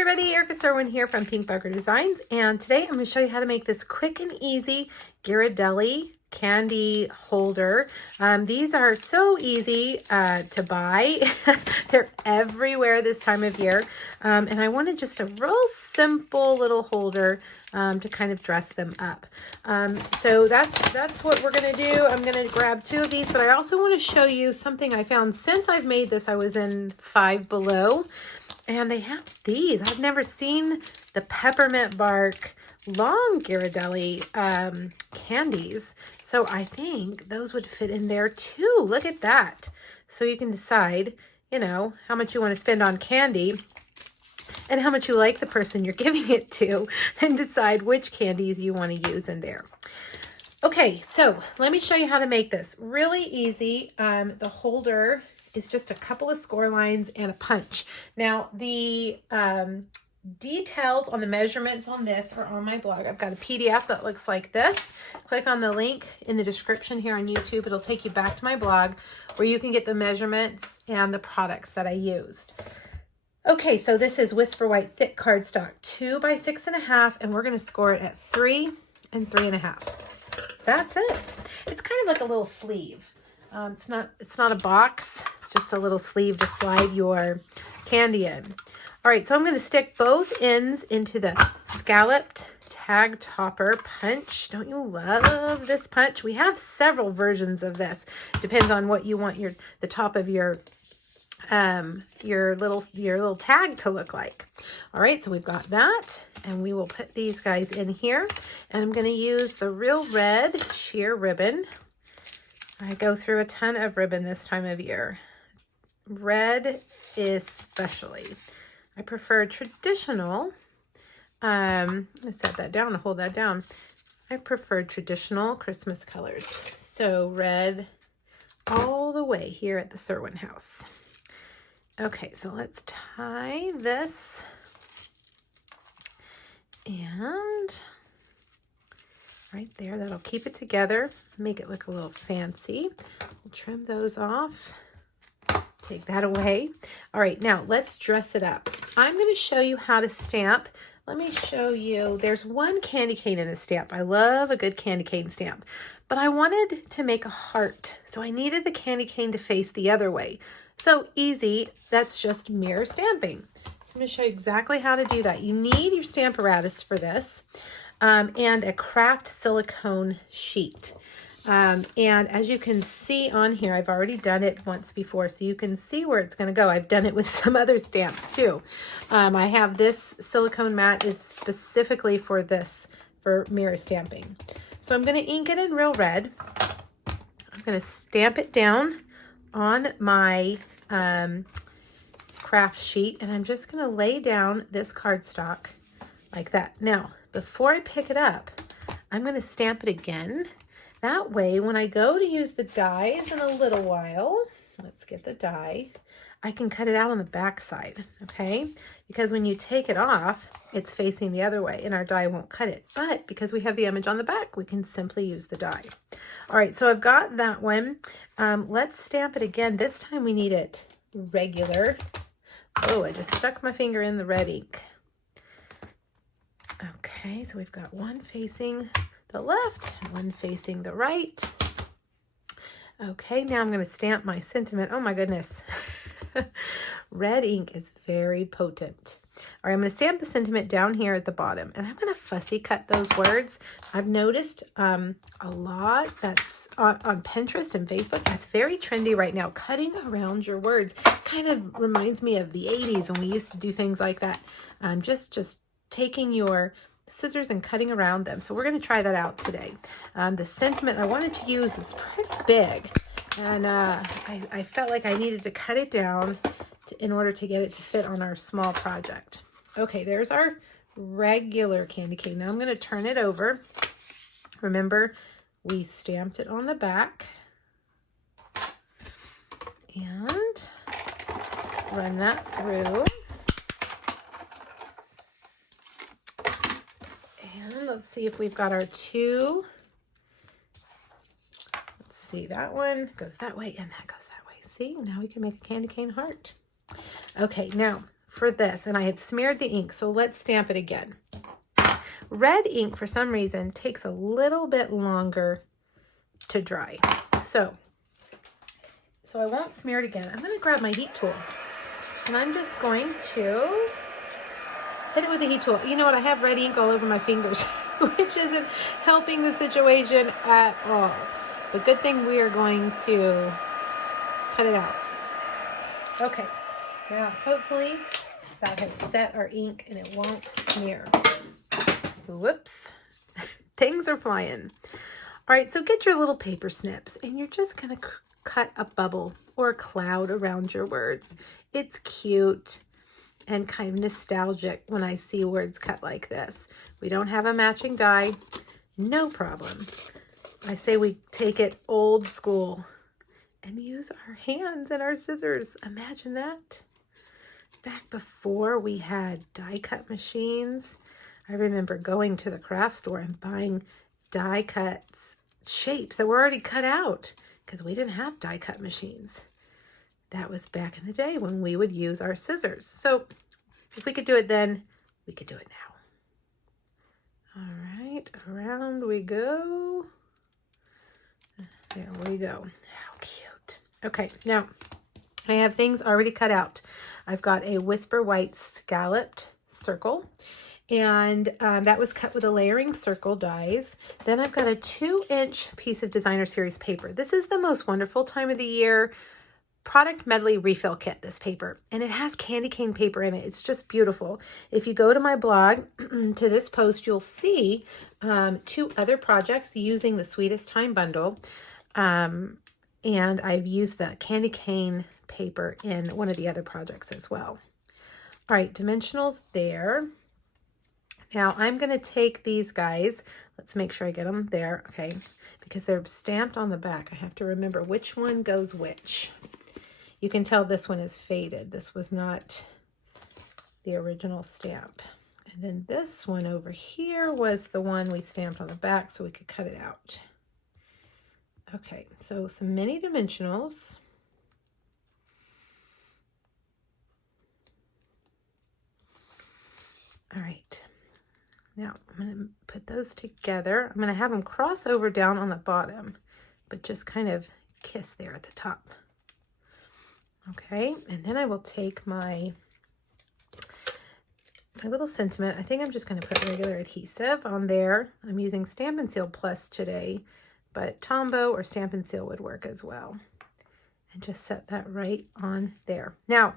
everybody, Erica Serwin here from Pink Barker Designs, and today I'm going to show you how to make this quick and easy Ghirardelli candy holder. These are so easy to buy. They're everywhere this time of year, and I wanted just a real simple little holder to kind of dress them up. So that's what we're going to do. I'm going to grab 2 of these, but I also want to show you something I found since I've made this. I was in Five Below, and they have these. I've never seen the peppermint bark long Ghirardelli candies. So I think those would fit in there too. Look at that. So you can decide, you know, how much you want to spend on candy and how much you like the person you're giving it to, and decide which candies you want to use in there. Okay, so let me show you how to make this. Really easy. The holder is just a couple of score lines and a punch. Now, the details on the measurements on this are on my blog. I've got a PDF that looks like this. Click on the link in the description here on YouTube. It'll take you back to my blog where you can get the measurements and the products that I used. Okay, so this is Whisper White thick cardstock, 2 by 6.5, and we're going to score it at 3 and 3.5. That's it. It's kind of like a little sleeve. It's not a box. It's just a little sleeve to slide your candy in. All right, so I'm going to stick both ends into the scalloped tag topper punch. Don't you love this punch? We have several versions of this. Depends on what you want the top of your little tag to look like. All right, so we've got that, and we will put these guys in here. And I'm going to use the Real Red sheer ribbon. I go through a ton of ribbon this time of year. Red especially. I prefer traditional. I'm going to set that down and hold that down. I prefer traditional Christmas colors. So red all the way here at the Serwin house. Okay, so let's tie this. And right there, that'll keep it together, make it look a little fancy. We'll trim those off. Take that away. All right, now let's dress it up. I'm going to show you how to stamp. Let me show you. There's one candy cane in the stamp. I love a good candy cane stamp, but I wanted to make a heart, so I needed the candy cane to face the other way. So easy. That's just mirror stamping. So I'm going to show you exactly how to do that. You need your stamp apparatus for this, and a craft silicone sheet. And as you can see on here, I've already done it once before, so you can see where it's going to go. I've done it with some other stamps too. I have this silicone mat is specifically for this, for mirror stamping. So I'm going to ink it in Real Red. I'm going to stamp it down on my craft sheet, and I'm just going to lay down this cardstock like that. Now, before I pick it up, I'm going to stamp it again. That way, when I go to use the dies in a little while, let's get the die, I can cut it out on the back side, okay? Because when you take it off, it's facing the other way, and our die won't cut it. But because we have the image on the back, we can simply use the die. All right, so I've got that one. Let's stamp it again. This time we need it regular. Oh, I just stuck my finger in the red ink. Okay, so we've got one facing the left, one facing the right. Okay, now I'm going to stamp my sentiment. Oh my goodness. Red ink is very potent. All right, I'm going to stamp the sentiment down here at the bottom, and I'm going to fussy cut those words. I've noticed a lot that's on Pinterest and Facebook. That's very trendy right now, cutting around your words. Kind of reminds me of the 80s when we used to do things like that. Just taking your scissors and cutting around them. So we're going to try that out today. The sentiment I wanted to use is pretty big, and I felt like I needed to cut it down in order to get it to fit on our small project. Okay, there's our regular candy cane. Now I'm going to turn it over. Remember, we stamped it on the back, and run that through. Let's see if we've got our 2. Let's see, that one goes that way and that goes that way. See, now we can make a candy cane heart. Okay, now for this, and I have smeared the ink, so let's stamp it again. Red ink, for some reason, takes a little bit longer to dry. So I won't smear it again. I'm going to grab my heat tool, and I'm just going to hit it with the heat tool. You know what? I have red ink all over my fingers, which isn't helping the situation at all. But good thing we are going to cut it out. Okay, now hopefully that has set our ink and it won't smear. Whoops, things are flying. All right, so get your little paper snips and you're just gonna cut a bubble or a cloud around your words. It's cute and kind of nostalgic when I see words cut like this. We don't have a matching die, no problem. I say we take it old school and use our hands and our scissors. Imagine that. Back before we had die cut machines, I remember going to the craft store and buying die cuts, shapes that were already cut out because we didn't have die cut machines. That was back in the day when we would use our scissors. So if we could do it then, we could do it now. All right, around we go. There we go. How cute. Okay, now I have things already cut out. I've got a Whisper White scalloped circle, and that was cut with a layering circle dies. Then I've got a 2-inch piece of Designer Series paper. This is the most wonderful time of the year product medley refill kit, this paper, and it has candy cane paper in it. It's just beautiful. If you go to my blog to this post, you'll see 2 other projects using the Sweetest Time Bundle. And I've used the candy cane paper in one of the other projects as well. All right, dimensionals there. Now I'm going to take these guys. Let's make sure I get them there. Okay, because they're stamped on the back. I have to remember which one goes which. You can tell this one is faded. This was not the original stamp. And then this one over here was the one we stamped on the back so we could cut it out. Okay, so some mini dimensionals. All right, now I'm going to put those together. I'm going to have them cross over down on the bottom, but just kind of kiss there at the top. Okay, and then I will take my little sentiment. I think I'm just going to put regular adhesive on there. I'm using Stampin' Seal Plus today, but Tombow or Stampin' Seal would work as well. And just set that right on there. Now,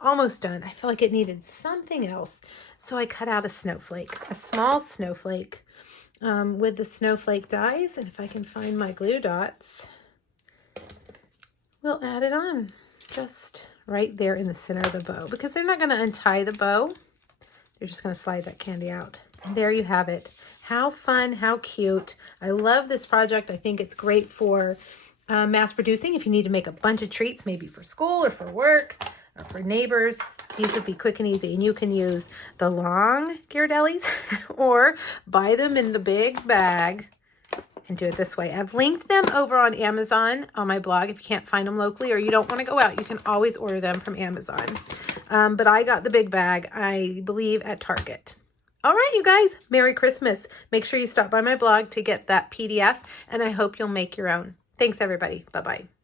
almost done. I feel like it needed something else, so I cut out a snowflake, a small snowflake with the snowflake dies. And if I can find my glue dots, we'll add it on just right there in the center of the bow, because they're not going to untie the bow. They're just going to slide that candy out. And there you have it. How fun, how cute. I love this project. I think it's great for mass producing. If you need to make a bunch of treats, maybe for school or for work or for neighbors, these would be quick and easy. And you can use the long Ghirardellis or buy them in the big bag and do it this way. I've linked them over on Amazon on my blog. If you can't find them locally or you don't want to go out, you can always order them from Amazon. But I got the big bag, I believe, at Target. All right, you guys, Merry Christmas. Make sure you stop by my blog to get that PDF, and I hope you'll make your own. Thanks, everybody. Bye-bye.